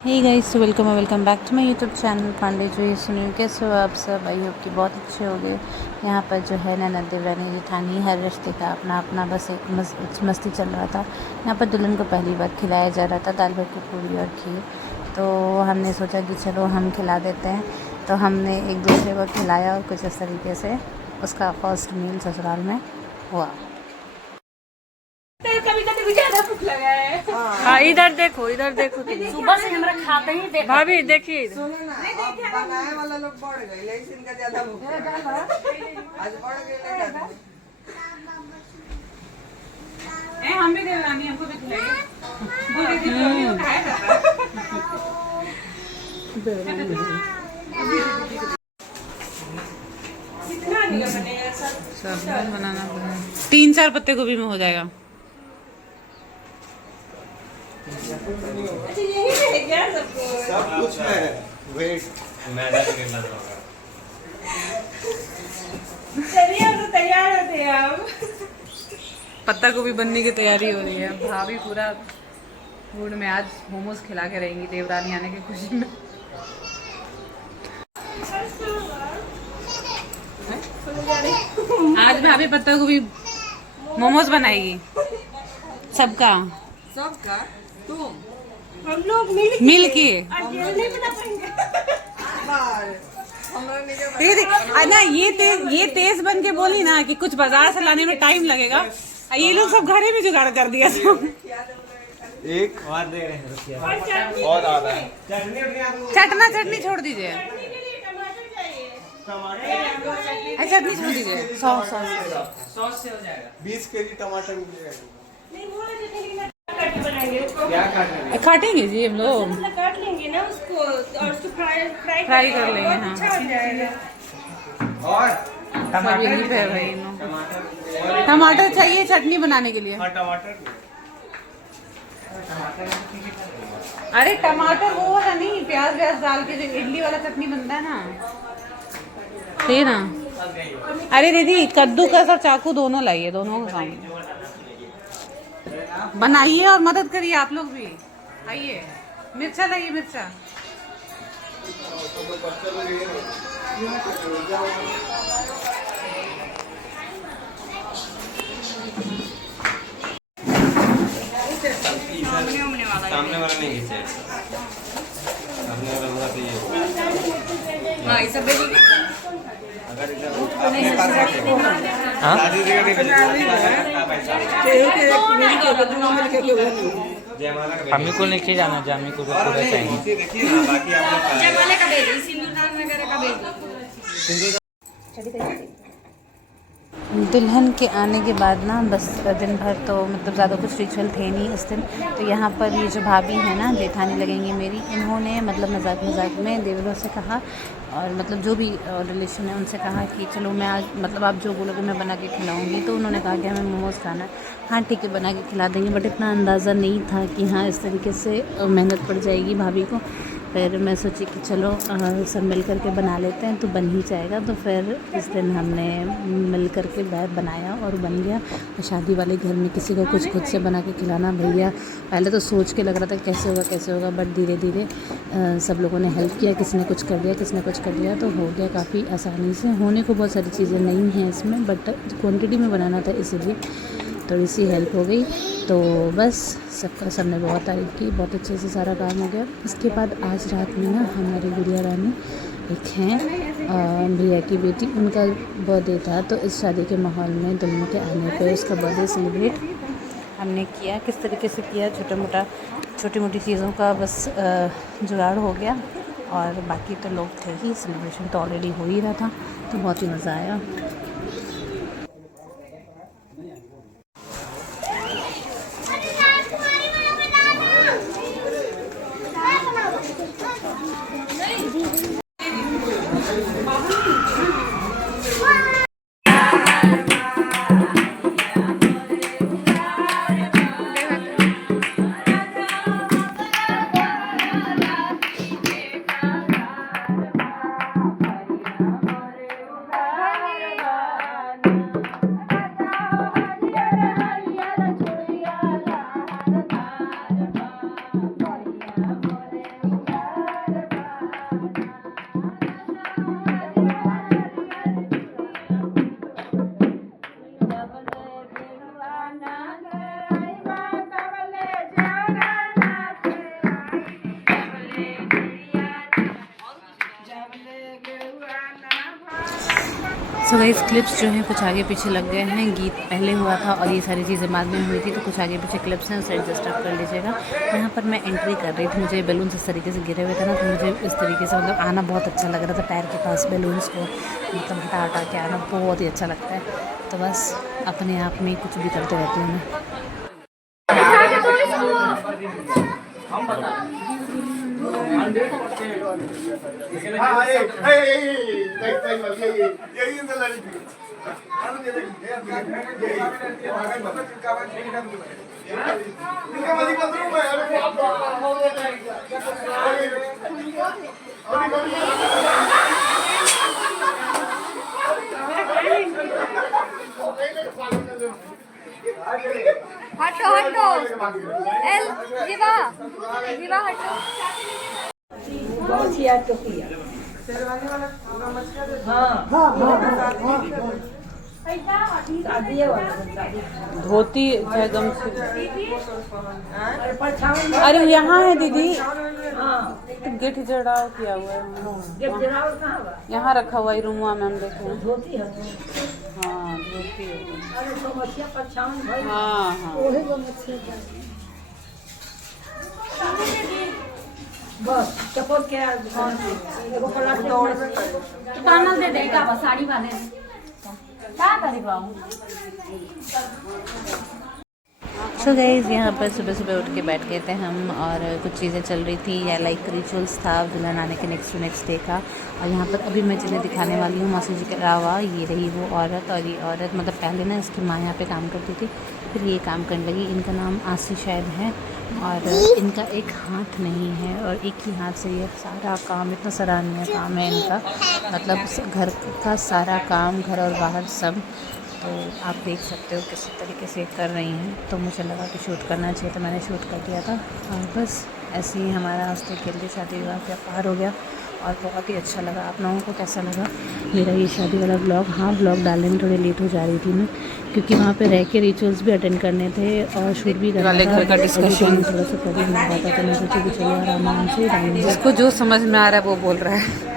Hey guys, welcome back to my YouTube channel Pandey ji. सुनिए, कैसे हो आप सब? आई होप कि बहुत अच्छे हो गए। यहाँ पर जो है ननद देवरानी जेठानी हर रिश्ते का अपना अपना बस एक मस्ती चल रहा था। यहाँ पर दुल्हन को पहली बार खिलाया जा रहा था दाल भट्टी पूरी और खीर। तो हमने सोचा कि चलो हम खिला देते हैं। तो हमने एक दूसरे को खिलाया और कुछ इस तरीके से उसका फर्स्ट मील ससुराल में हुआ। कभी कभी भी ज्यादा भूख लगा है। हाँ, इधर देखो सुबह से हमरा खाते ही देखा। भाभी देखिए। बनाए वाला लोग बढ़ गए, लेकिन इनका ज्यादा भूख आज बढ़ गए। हम भी देवरानी, हमको भी खिलाइए। सब बनाना पड़ेगा। 3-4 पत्ते गोभी में हो जाएगा। अच्छा, यही है क्या सब कुछ है। वेट चलिए, हम तो तैयार होते हैं अब। पत्ता गोभी बनने की तैयारी हो रही है। भाभी पूरा मूड में आज मोमोज खिला के रहेंगी देवरानी आने की खुशी में। आज भाभी पत्ता गोभी मोमोज बनाएगी सबका तुम हम लोग मिल के। अकेले नहीं बना पाएंगे। ना ये तेज बन के बोली ना कि कुछ बाजार से लाने में टाइम लगेगा। ये लोग सब घरे में जुगाड़ कर दिया सब। एक और दे रहे हैं और आधा है। चटनी छोड़ दीजिए। चटनी छोड़ दीजिए। 100 से हो जाएगा। 20 केजी टमाटर मिलेगा। क्या काटेंगे? काटेंगे जी हम लोग, काट लेंगे ना उसको और उसको फ्राई कर लेंगे। हाँ, अच्छा हो जाएगा। और सब यही पे है भाई। टमाटर चाहिए चटनी बनाने के लिए। टमाटर अरे टमाटर वो वाला नहीं, प्याज व्याज डाल के जो इडली वाला चटनी बनता है ना, ठीक ना। अरे दीदी, कद्दू का सा चाकू दोनों लाइए, दोनों का काम बनाइए और मदद करिए आप लोग भी। आइए, मिर्चा लाइए, मिर्चा। सामने वाला नहीं खींचे। सामने वाला होगा तो ये। हाँ, ये सब अगर अपने पास शादी हमी को नहीं जाना, जामी को पूरा चाहिए। देखिए ना, बाकी जमाने का भेज, सिंदूरदान वगैरह का भेज। दुल्हन के आने के बाद ना बस दिन भर तो मतलब ज़्यादा कुछ रिचुअल थे नहीं इस दिन। तो यहाँ पर ये जो भाभी हैं ना, जेठानी लगेंगी मेरी, इन्होंने मतलब मजाक में देवरों से कहा और मतलब जो भी रिलेशन है उनसे कहा कि चलो मैं आज मतलब आप जो बोलोगे मैं बना के खिलाऊंगी। तो उन्होंने कहा कि हमें मोमोज़ खाना है। हाँ ठीक है, बना के खिला देंगे। बट इतना अंदाज़ा नहीं था कि हाँ इस तरीके से मेहनत पड़ जाएगी भाभी को। फिर मैं सोची कि चलो सब मिल कर के बना लेते हैं, तो बन ही जाएगा। तो फिर इस दिन हमने मिल कर के बनाया और बन गया। और शादी वाले घर में किसी को कुछ खुद से बना के खिलाना, भैया पहले तो सोच के लग रहा था कैसे होगा बट धीरे धीरे सब लोगों ने हेल्प किया। किसी ने कुछ कर दिया, किसी ने कुछ कर दिया, तो हो गया काफ़ी आसानी से। होने को बहुत सारी चीज़ें नहीं हैं इसमें, बट क्वान्टिटी में बनाना था इसीलिए थोड़ी सी हेल्प हो गई। तो बस सबने बहुत तारीफ़ की, बहुत अच्छे से सारा काम हो गया। इसके बाद आज रात में ना हमारी गुड़िया रानी एक हैं भैया की बेटी, उनका बर्थडे था। तो इस शादी के माहौल में दुल्हन के आने पे उसका बर्थडे सेलिब्रेट हमने किया। किस तरीके से किया, छोटी मोटी चीज़ों का बस जुगाड़ हो गया। और बाकी तो लोग थे ही, सेलिब्रेशन तो ऑलरेडी हो ही रहा था, तो बहुत ही मज़ा आया। सो गाइस क्लिप्स जो हैं कुछ आगे पीछे लग गए हैं, गीत पहले हुआ था और ये सारी चीज़ें बाद में हुई थी, तो कुछ आगे पीछे क्लिप्स हैं, उसे एडजस्ट आप कर लीजिएगा। यहाँ पर मैं एंट्री कर रही थी, मुझे बैलून्स इस तरीके से गिरे हुए थे ना, तो मुझे इस तरीके से मतलब आना बहुत अच्छा लग रहा था, पैर के पास बैलून्स को मतलब हटा हटा के आना बहुत ही अच्छा लगता है। तो बस अपने आप में कुछ भी करते रहती हूँ मैं। हटो हटो एल जीवा जीवा हटो। धोती चाहे गमछी। अरे यहाँ है दीदी, गेट जड़ाव किया हुआ है, यहाँ रखा हुआ है रूम में हम देखे हैं। धोती है, हाँ धोती है, हाँ हाँ बस चपोल के एगो पलाट तो टानल दे देगा बस साड़ी बांधे क्या करी बाबू। सो गाइस यहाँ पर सुबह सुबह उठ के बैठ गए थे हम और कुछ चीज़ें चल रही थी या लाइक रिचुअल्स था दुल्हन आने के नेक्स्ट डे का। और यहाँ पर अभी मैं जिन्हें दिखाने वाली हूँ मौसी जी के अलावा ये रही वो औरत, और ये औरत मतलब पहले ना इसकी माँ यहाँ पे काम करती थी, फिर ये काम करने लगी। इनका नाम आसी शायद है और इनका एक हाथ नहीं है और एक ही हाथ से ये सारा काम, इतना सराहनीय काम है इनका, मतलब घर का सारा काम, घर और बाहर सब। तो आप देख सकते हो किस तरीके से कर रही हैं। तो मुझे लगा कि शूट करना चाहिए तो मैंने शूट कर दिया था। और बस ऐसे ही हमारा हंसते खेलते शादी विवाह का पार हो गया और बहुत ही अच्छा लगा। आप लोगों को कैसा लगा मेरा ये शादी वाला ब्लॉग? हाँ, ब्लॉग डालने में थोड़ी लेट हो जा रही थी मैं, क्योंकि वहाँ पे रह के रिचुअल्स भी अटेंड करने थे और शूट भी करना था। घर का डिस्कशन थोड़ा सा प्रॉब्लम हो रहा था तो मैं सोची कि चलो आराम से डालेंगे। जिसको जो समझ में आ रहा है वो बोल रहा है।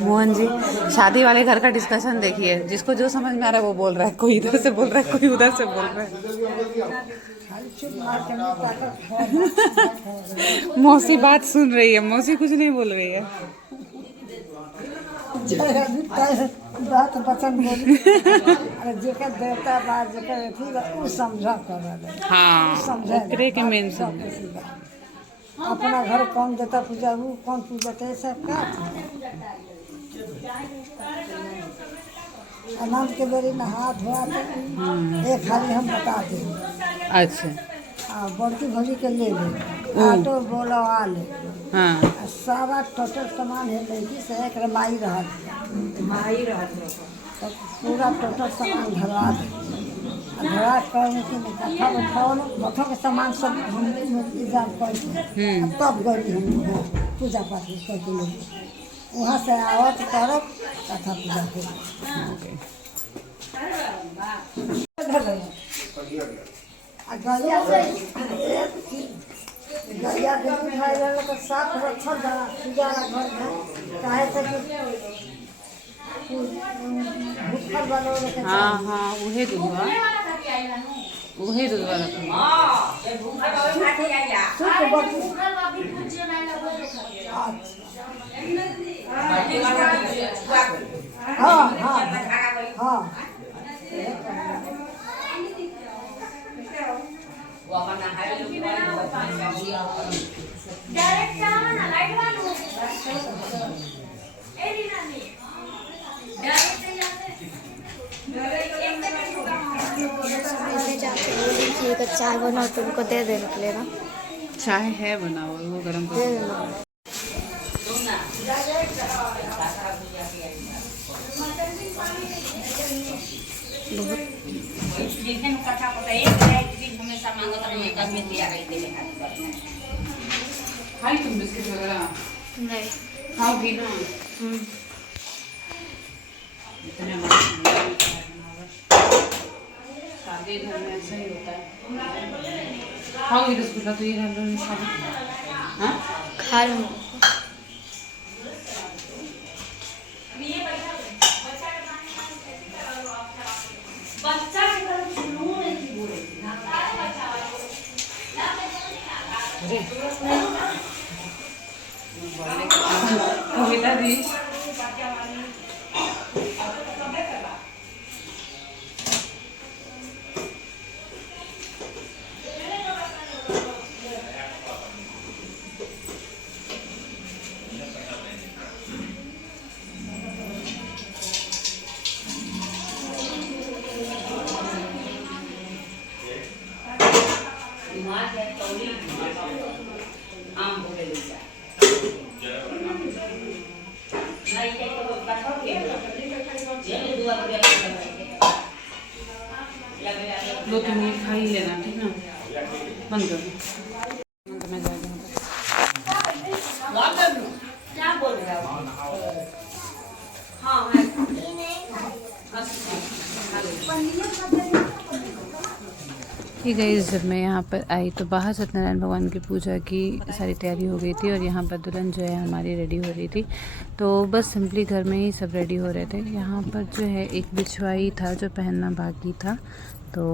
मोहन जी, शादी वाले घर का डिस्कशन देखिए, जिसको जो समझ में आ रहा है वो बोल रहा है, कोई इधर से बोल रहा है, कोई उधर से बोल रहा है। मौसी बात सुन रही है, मौसी कुछ नहीं बोल रही है। बात बचन बोली जेकर देवता बात जेकर अथी उ समझा कर रहा है। हाँ, समझा ओकरे के मेन समझ। अपना घर कौन देता पूजा वो कौन पूजा है सब का अनंत के बेरी में हाथ धोआ तो एक खाली हम बता देंगे। अच्छा, बड़की भौजी के ले ले ऑटो बोलवा ले। हाँ, सारा टोटल सामान है लड़की से एक माई रहा तो पूरा टोटल सामान धरवा दे। धरा करने के बथों के सामान सब हम इंतजाम करके तब गई हम पूजा पाठ करके लोग वहाँ से आवत करब कथा पूजा कर गैया देवी भाई रहने तो साफ रक्षा पूजा घर में चाहे भूखल वालों हाँ हाँ, उहे दूधवा हाँ हाँ हाँ चाय बनाओ तो उनको दे दे निकलेगा। चाय है बना हुआ, वो गरम कर खाई तुम बिस्किट वगैरह नहीं खाओगी ना? इतने शादी घर में ऐसा ही होता है। खाओगी रसगुल्ला तो ये हाँ खा लूँ। कविता दी लो, तुम ये खा ही लेना, ठीक ना? बंद कर दो। तो मैं जा रही हूँ। क्या बोल रहे हो? हाँ ये गई जब मैं यहाँ पर आई तो बाहर सत्यनारायण भगवान की पूजा की सारी तैयारी हो गई थी और यहाँ पर दुल्हन जो है हमारी रेडी हो रही थी। तो बस सिंपली घर में ही सब रेडी हो रहे थे। यहाँ पर जो है एक बिछवाई था जो पहनना बाकी था, तो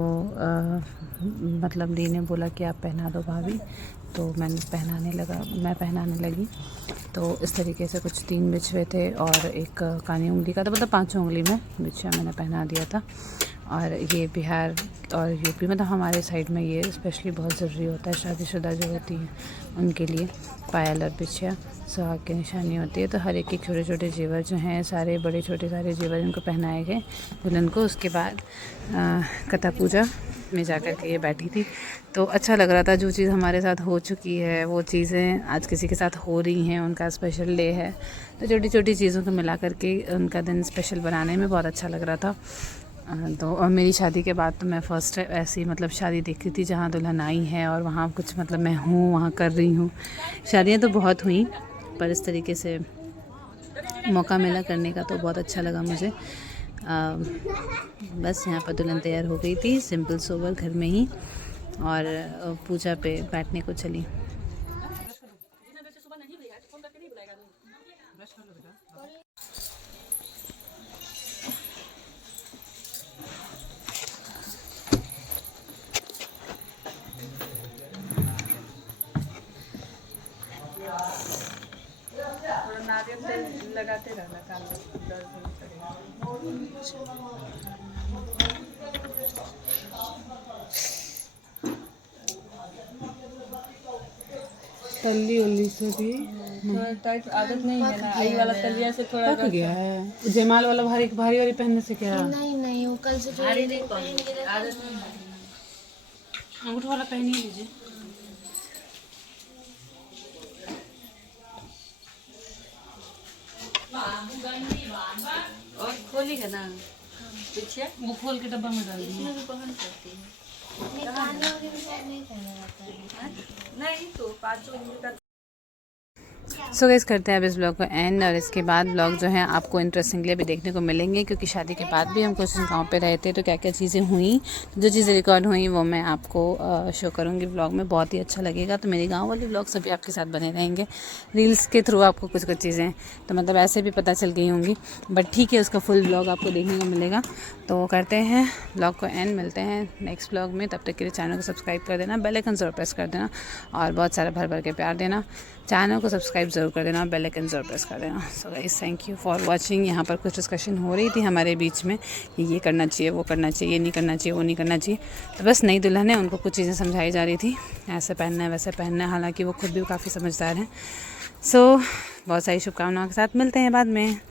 मतलब दी ने बोला कि आप पहना दो भाभी, तो मैं पहनाने लगी। तो इस तरीके से कुछ 3 बिछवे थे और एक कानी उंगली का, तो मतलब 5 उंगली में बिछवा मैंने पहना दिया था। और ये बिहार और यूपी, मतलब हमारे साइड में ये स्पेशली बहुत ज़रूरी होता है, शादीशुदा जो होती हैं उनके लिए पायल और बिछिया सुहाग की निशानी होती है। तो हर एक छोटे छोटे जेवर जो हैं, सारे बड़े छोटे सारे जेवर इनको पहनाए गए दुल्हन को। उसके बाद कथा पूजा में जाकर के ये बैठी थी, तो अच्छा लग रहा था। जो चीज़ हमारे साथ हो चुकी है वो चीज़ें आज किसी के साथ हो रही हैं, उनका स्पेशल डे है, तो छोटी छोटी चीज़ों को मिला करके उनका दिन स्पेशल बनाने में बहुत अच्छा लग रहा था। तो और मेरी शादी के बाद तो मैं फ़र्स्ट ऐसी मतलब शादी देखी थी जहाँ दुल्हन आई है और वहाँ कुछ मतलब मैं हूँ, वहाँ कर रही हूँ। शादियाँ तो बहुत हुई, पर इस तरीके से मौका मिला करने का तो बहुत अच्छा लगा मुझे। बस यहाँ पर दुल्हन तैयार हो गई थी सिंपल सोबर घर में ही, और पूजा पे बैठने को चली। नारियल तेल लगाते रहना, कान में दर्द नहीं करेगा। तल्ली उल्ली से भी थोड़ा टाइट आदत नहीं है ना, आई वाला तलिया से थोड़ा पक गया है। जयमाल वाला भारी भारी वाली पहनने से क्या? नहीं वो कल से भारी नहीं पहन, आदत नहीं है। अंगूठा वाला पहन ही लीजिए। और खोली है ना पीछे, वो खोल के डब्बा में डाल दी। इसमें भी पहन सकती है। नहीं तो 5 उंगली का। सो गाइस करते हैं अब इस ब्लॉग को एंड, और इसके बाद ब्लॉग जो है आपको इंटरेस्टिंगली भी देखने को मिलेंगे, क्योंकि शादी के बाद भी हम कुछ गांव पे रहे थे, तो क्या क्या चीज़ें हुई, जो चीज़ें रिकॉर्ड हुई वो मैं आपको शो करूंगी ब्लॉग में। बहुत ही अच्छा लगेगा। तो मेरे गांव वाले ब्लॉग सभी आपके साथ बने रहेंगे। रील्स के थ्रू आपको कुछ कुछ चीज़ें तो मतलब ऐसे भी पता चल गई होंगी, बट ठीक है, उसका फुल ब्लॉग आपको देखने को मिलेगा। तो करते हैं ब्लॉग को एंड, मिलते हैं नेक्स्ट ब्लॉग में। तब तक के लिए चैनल को सब्सक्राइब कर देना, बेल आइकन ज़रूर प्रेस कर देना, और बहुत सारा भर भर के प्यार देना। चैनल को सब्सक्राइब ज़रूर कर देना, बेल आइकन ज़रूर प्रेस कर देना। So guys thank you for watching. यहाँ पर कुछ डिस्कशन हो रही थी हमारे बीच में कि ये करना चाहिए, वो करना चाहिए, ये नहीं करना चाहिए, वो नहीं करना चाहिए। तो बस नई दुल्हन है, उनको कुछ चीज़ें समझाई जा रही थी, ऐसे पहनना है, वैसे पहनना है। हालांकि वो खुद भी काफ़ी समझदार हैं। सो बहुत सारी शुभकामनाओं के साथ मिलते हैं बाद में।